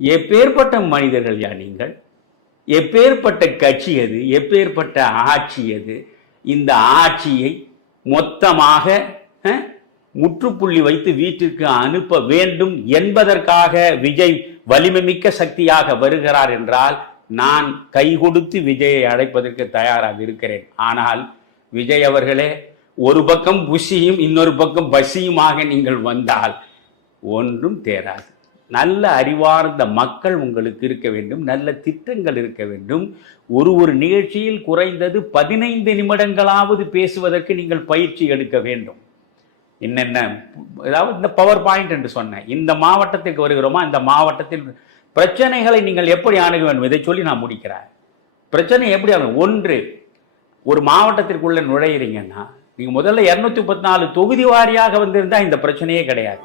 எப்பேற்பட்ட மனிதர்கள் யா நீங்கள்? எப்பேற்பட்ட கட்சி அது எப்பேற்பட்ட ஆட்சி அது இந்த ஆட்சியை மொத்தமாக முற்றுப்புள்ளி வைத்து வீட்டிற்கு அனுப்ப வேண்டும் என்பதற்காக விஜய் வலிமைமிக்க சக்தியாக வருகிறார் என்றால் நான் கை கொடுத்து விஜயை அழைப்பதற்கு தயாராக இருக்கிறேன். ஆனால் விஜய் அவர்களே ஒரு பக்கம் புஷியும் இன்னொரு பக்கம் பசியுமாக நீங்கள் வந்தால் ஒன்றும் தேராது. நல்ல அறிவார்ந்த மக்கள் உங்களுக்கு இருக்க வேண்டும் நல்ல திட்டங்கள் இருக்க வேண்டும். ஒரு ஒரு நிகழ்ச்சியில் குறைந்தது பதினைந்து நிமிடங்களாவது பேசுவதற்கு நீங்கள் பயிற்சி எடுக்க வேண்டும். என்னென்ன அதாவது இந்த பவர் பாயிண்ட் என்று சொன்னேன். இந்த மாவட்டத்திற்கு வருகிறோமா? இந்த மாவட்டத்தில் பிரச்சனைகளை நீங்கள் எப்படி அணுக வேண்டும்? இதை சொல்லி நான் முடிக்கிறேன். பிரச்சனை எப்படி ஆகும் ஒன்று ஒரு மாவட்டத்திற்குள்ளே நுழையிறீங்கன்னா நீங்கள் முதல்ல இரநூத்தி முப்பத்தி நாலு தொகுதி வாரியாக வந்திருந்தால் இந்த பிரச்சனையே கிடையாது.